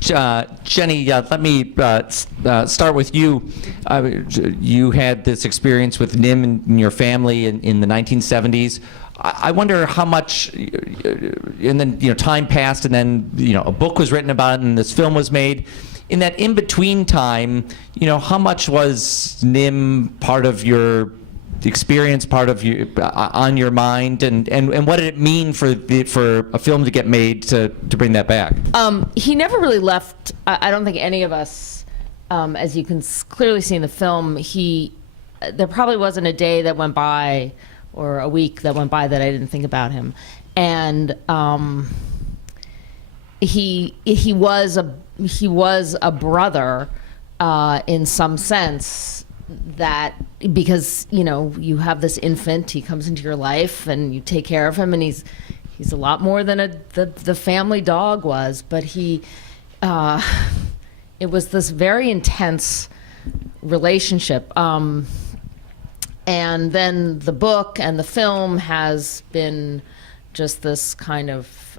Jenny, let me start with you. You had this experience with Nim in your family in the 1970s. I wonder how much, and then time passed, and then a book was written about it, and this film was made. In that in-between time, how much was Nim part of your experience, part of you on your mind, and what did it mean for a film to get made to bring that back? He never really left. I don't think any of us, as you can clearly see in the film, there probably wasn't a day that went by or a week that went by that I didn't think about him. And he was a brother in some sense, that because you have this infant, he comes into your life and you take care of him, and he's a lot more than the family dog was, but it was this very intense relationship. And then the book and the film has been just this kind of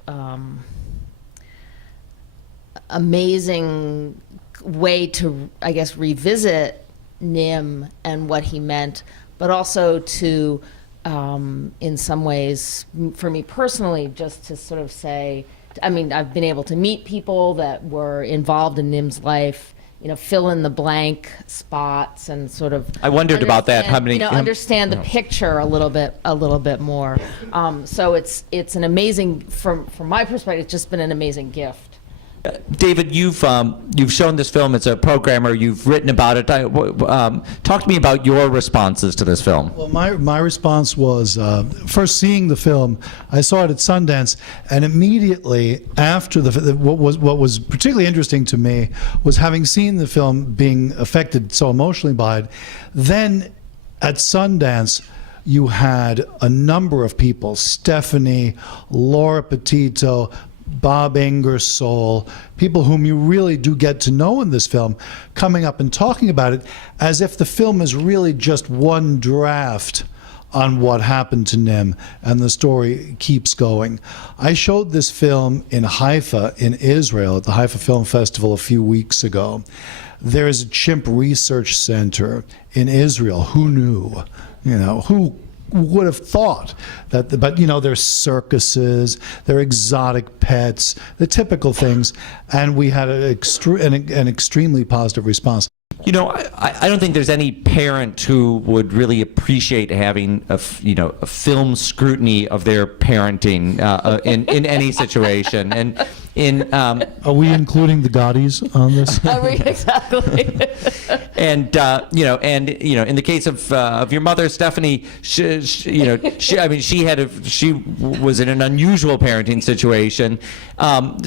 amazing way to, I guess, revisit Nim and what he meant, but also to, in some ways, for me personally, just to sort of say, I've been able to meet people that were involved in Nim's life, fill in the blank spots and sort of. I wondered about that. How many? Understand the picture a little bit more. So it's an amazing, from my perspective, it's just been an amazing gift. David, you've shown this film as a programmer. You've written about it. Talk to me about your responses to this film. Well, my response was first seeing the film. I saw it at Sundance, and immediately after what was particularly interesting to me was having seen the film being affected so emotionally by it. Then at Sundance, you had a number of people: Stephanie, Laura Petito, Bob Ingersoll, people whom you really do get to know in this film, coming up and talking about it as if the film is really just one draft on what happened to Nim, and the story keeps going. I showed this film in Haifa, in Israel, at the Haifa Film Festival a few weeks ago. There is a chimp research center in Israel. Who knew? Who would have thought that, but there's circuses, there are exotic pets, the typical things, and we had an extremely positive response. I don't think there's any parent who would really appreciate having a film scrutiny of their parenting in any situation. And are we including the Gaudis on this? Exactly. And in the case of your mother, Stephanie, she was in an unusual parenting situation. And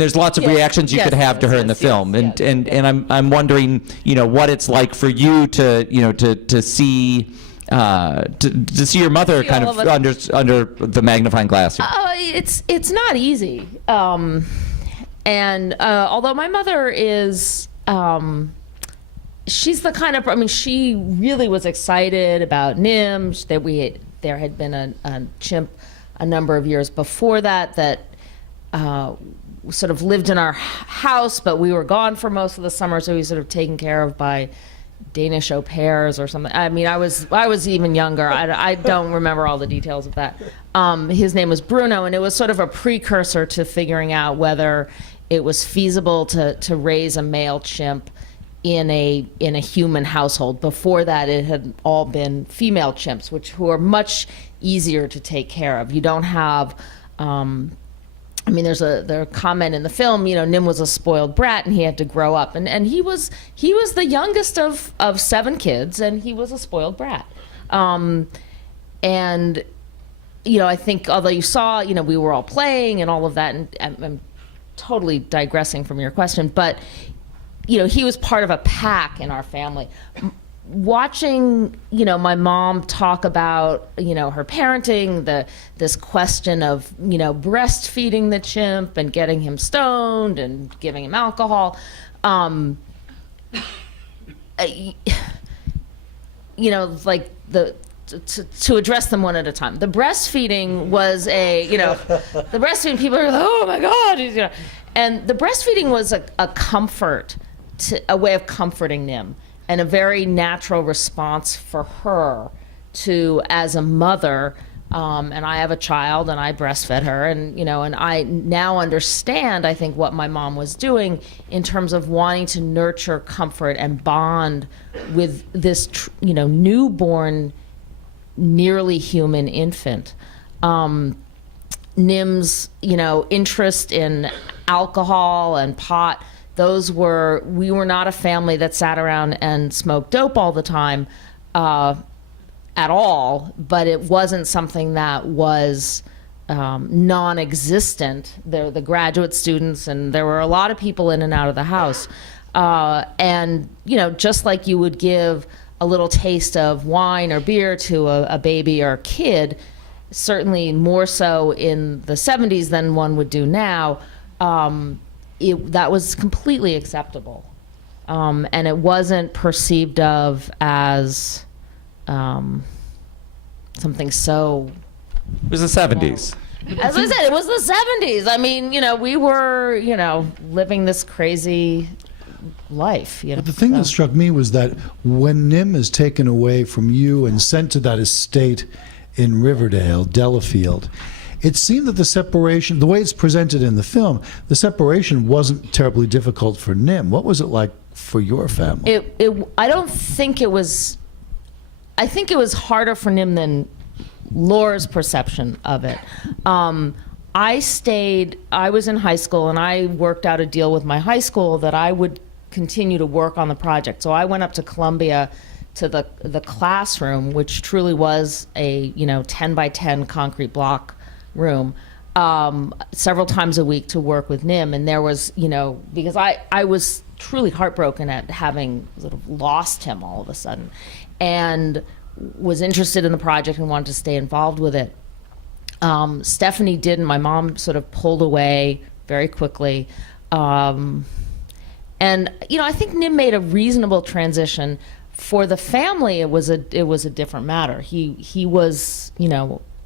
there's lots of reactions you could have to her in the film, and I'm wondering, what it's like for you to see your mother kind of under the magnifying glass here. It's not easy, and although my mother is, she's the kind of, she really was excited about Nim. There had been a chimp a number of years before that sort of lived in our house, but we were gone for most of the summer, so he was sort of taken care of by Danish au pairs or something. I was even younger. I don't remember all the details of that. His name was Bruno, and it was sort of a precursor to figuring out whether it was feasible to raise a male chimp in a human household. Before that, it had all been female chimps, who are much easier to take care of. You don't have. There's a comment in the film, Nim was a spoiled brat and he had to grow up, and he was the youngest of 7 kids, and he was a spoiled brat. I think, although you saw, we were all playing and all of that, and I'm totally digressing from your question, but he was part of a pack in our family. Watching, my mom talk about, her parenting, this question of, breastfeeding the chimp and getting him stoned and giving him alcohol, like the to address them one at a time. The breastfeeding was the breastfeeding, people are like, oh my God, and the breastfeeding was a comfort, a way of comforting Nim, and a very natural response for her to, as a mother, and I have a child and I breastfed her, and and I now understand, I think, what my mom was doing in terms of wanting to nurture, comfort, and bond with this newborn, nearly human infant. Nim's interest in alcohol and pot, we were not a family that sat around and smoked dope all the time, at all, but it wasn't something that was non-existent. The graduate students, and there were a lot of people in and out of the house. And just like you would give a little taste of wine or beer to a baby or a kid, certainly more so in the 70s than one would do now, that was completely acceptable. And it wasn't perceived of as something so... It was the 70s. As I said, it was the 70s. I mean, we were, living this crazy life. But the thing that struck me was that when Nim is taken away from you and sent to that estate in Riverdale, Delafield, it seemed that the separation, the way it's presented in the film, the separation wasn't terribly difficult for Nim. What was it like for your family? I don't think it was... I think it was harder for Nim than Laura's perception of it. I was in high school, and I worked out a deal with my high school that I would continue to work on the project. So I went up to Columbia to the classroom, which truly was a 10 by 10 concrete block room, several times a week to work with Nim. And there was, because I was truly heartbroken at having sort of lost him all of a sudden, and was interested in the project and wanted to stay involved with it. Stephanie didn't. My mom sort of pulled away very quickly. And, I think Nim made a reasonable transition. For the family, it was a different matter. He was,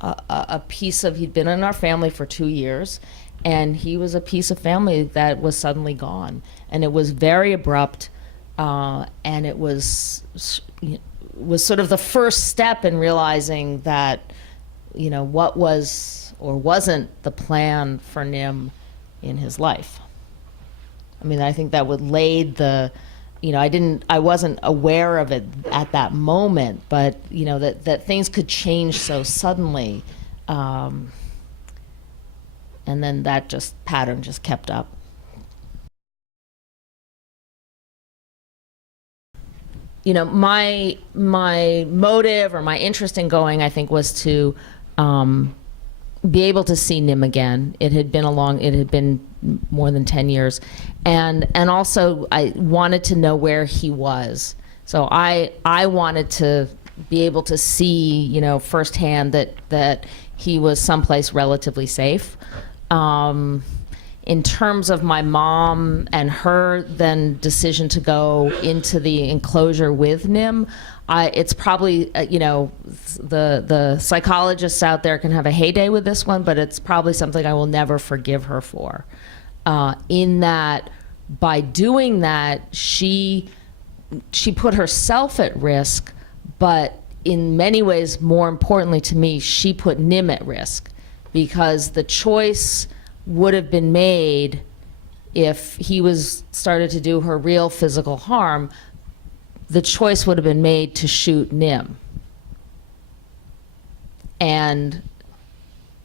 a piece of, he'd been in our family for 2 years, and he was a piece of family that was suddenly gone. And it was very abrupt, and it was sort of the first step in realizing that, what was or wasn't the plan for Nim in his life. I mean, I think that would laid the, I wasn't aware of it at that moment, but, that things could change so suddenly. And then that pattern just kept up. My motive or my interest in going, I think, was to be able to see Nim again. It had been more than 10 years. And also I wanted to know where he was. So I wanted to be able to see, firsthand that he was someplace relatively safe. In terms of my mom and her then decision to go into the enclosure with Nim, it's probably, the psychologists out there can have a heyday with this one, but it's probably something I will never forgive her for. In that, by doing that, she put herself at risk, but in many ways, more importantly to me, she put Nim at risk, because the choice would have been made if he started to do her real physical harm. The choice would have been made to shoot Nim and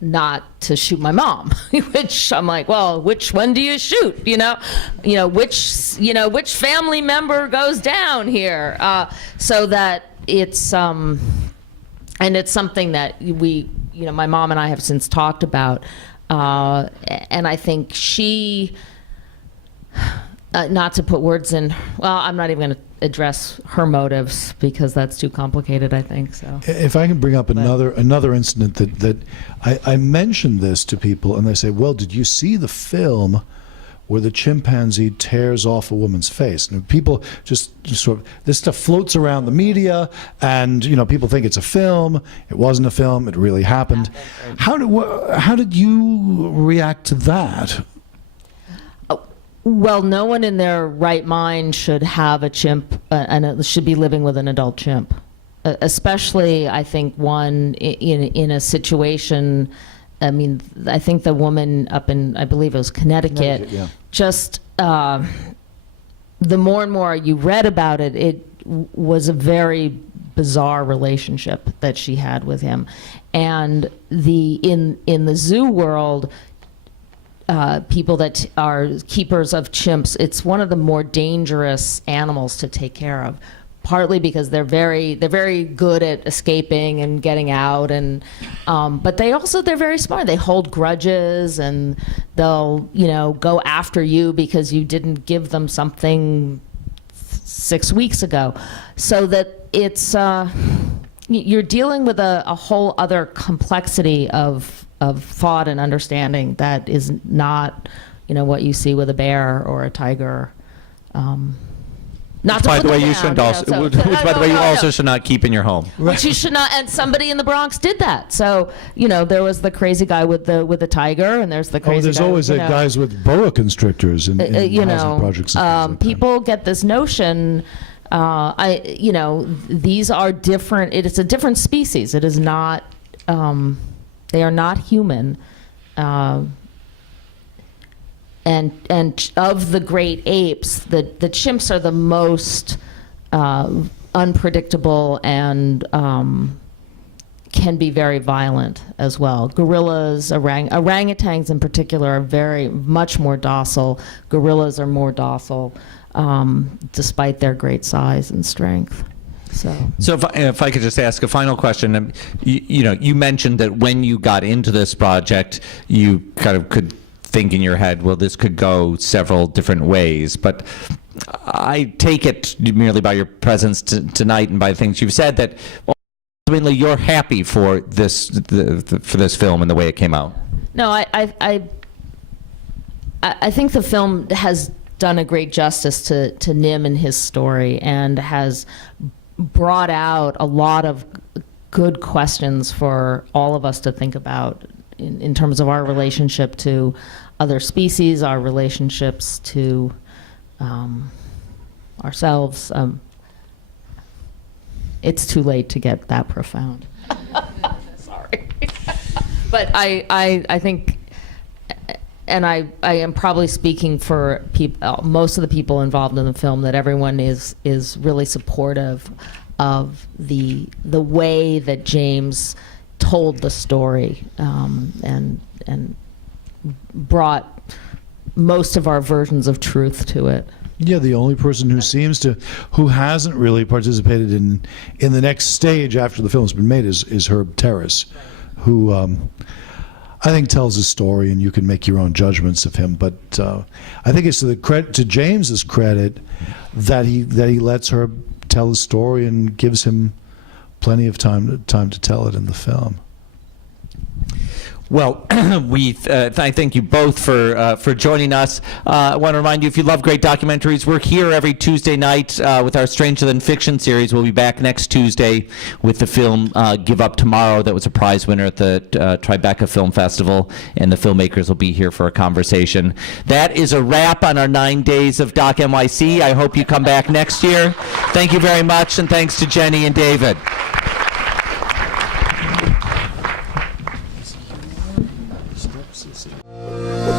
not to shoot my mom, which I'm like, well, which one do you shoot? Which family member goes down here? So that it's, and it's something that my mom and I have since talked about. And I think she, not to put words in, well, I'm not even going to address her motives because that's too complicated, I think. So, if I can bring up another incident that I mentioned this to people, and they say, well, did you see the film where the chimpanzee tears off a woman's face. And people just sort of, this stuff floats around the media, and people think it's a film. It wasn't a film. It really happened. How did you react to that? Well, no one in their right mind should have a chimp and should be living with an adult chimp, especially, I think, one in a situation. I mean, I think the woman up in, I believe it was Connecticut, yeah. just the more and more you read about it, it was a very bizarre relationship that she had with him. And in the zoo world, people that are keepers of chimps, it's one of the more dangerous animals to take care of. Partly because they're very good at escaping and getting out, and but they're very smart. They hold grudges, and they'll go after you because you didn't give them something 6 weeks ago. So that it's you're dealing with a whole other complexity of thought and understanding that is not what you see with a bear or a tiger. By the way, you shouldn't also. Which, by the way, you also should not keep in your home. Which you should not. And somebody in the Bronx did that. So there was the crazy guy with the tiger, and there's the crazy. There's guy always guys with boa constrictors in housing projects. People get this notion. These are different. It's a different species. It is not. They are not human. And of the great apes, the chimps are the most unpredictable and can be very violent as well. Gorillas, orangutans in particular, are very much more docile. Gorillas are more docile, despite their great size and strength. So if I could just ask a final question, you mentioned that when you got into this project, you kind of could think in your head, well, this could go several different ways. But I take it merely by your presence tonight and by the things you've said that ultimately you're happy for this for this film and the way it came out. No, I think the film has done a great justice to Nim and his story, and has brought out a lot of good questions for all of us to think about in terms of our relationship to other species, our relationships to ourselves. It's too late to get that profound. Sorry. But I think, and I am probably speaking for most of the people involved in the film, that everyone is really supportive of the way that James told the story, and brought most of our versions of truth to it. Yeah, the only person who hasn't really participated in the next stage after the film's been made is Herb Terrace, who I think tells his story, and you can make your own judgments of him. But I think it's to James's credit that he lets Herb tell his story and gives him plenty of time to tell it in the film. Well, I thank you both for joining us. I want to remind you, if you love great documentaries, we're here every Tuesday night with our Stranger Than Fiction series. We'll be back next Tuesday with the film Give Up Tomorrow, that was a prize winner at the Tribeca Film Festival, and the filmmakers will be here for a conversation. That is a wrap on our 9 days of Doc NYC. I hope you come back next year. Thank you very much, and thanks to Jenny and David. Steps.